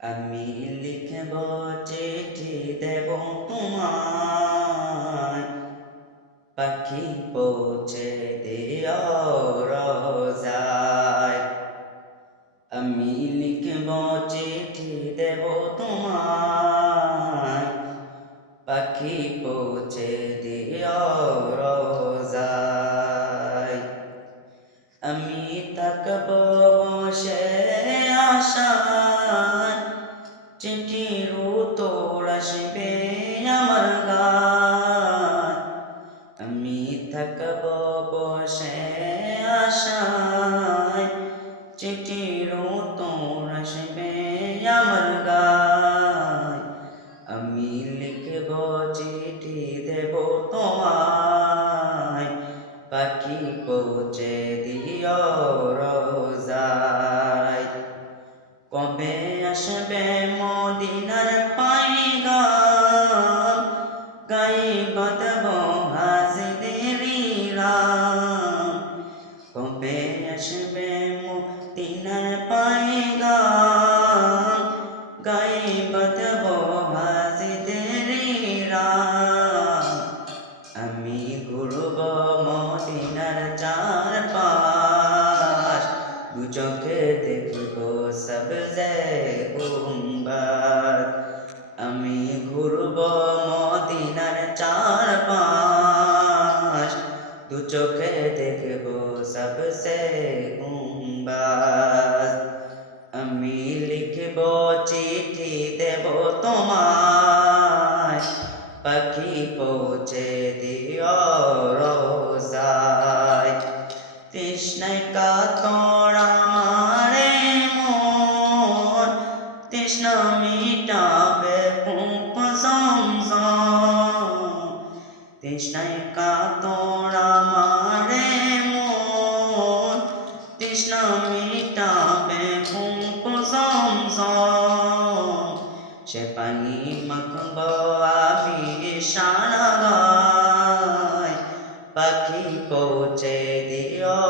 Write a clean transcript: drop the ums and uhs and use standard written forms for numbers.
আমি লিখব চিঠি দেব তোমায়, পাখি পৌঁছে দিও রোজায়। আমি লিখব চিঠি দেব তোমায়, পাখি পৌঁছে দিও রোজায়। আমি থাকব বসে আশায়, চিঠির উত্তর আসবে আমার গায়। আমি থাকব বসে আশায়, চিঠির উত্তর আসবে আমার গায়। আমি লিখব চিঠি দেব তোমায়, পাখি পৌঁছে দিও রোজায়। কবে আসবে মদিনার পাইগাম, গায়ে বাঁধব হাজিদের রাম। কবে আসবে মদিনার পাইগাম, গায়ে বাঁধব হাজিদের রাম। আমি ঘুরব মদিনার চারপাশ, দু চোখে দেখব সবজে গুম্বাদ। আমি ঘুরব মদিনার চারপাশ, দু চোখে দেখব সবসে গুম্বাদ। আমি লিখব চিঠি দেব তোমায়, পাখি পৌঁছে দিও রোজায়। তৃষ্ণায় কাতর আমার মন, তৃষ্ণা মিটাবে কূপ জমজম। তৃষ্ণায় কাতর আমার মন, তৃষ্ণা মিটাবে কূপ জমজম। সে পানি মাখব আমি সারা গায়, পাখি পৌঁছে দিও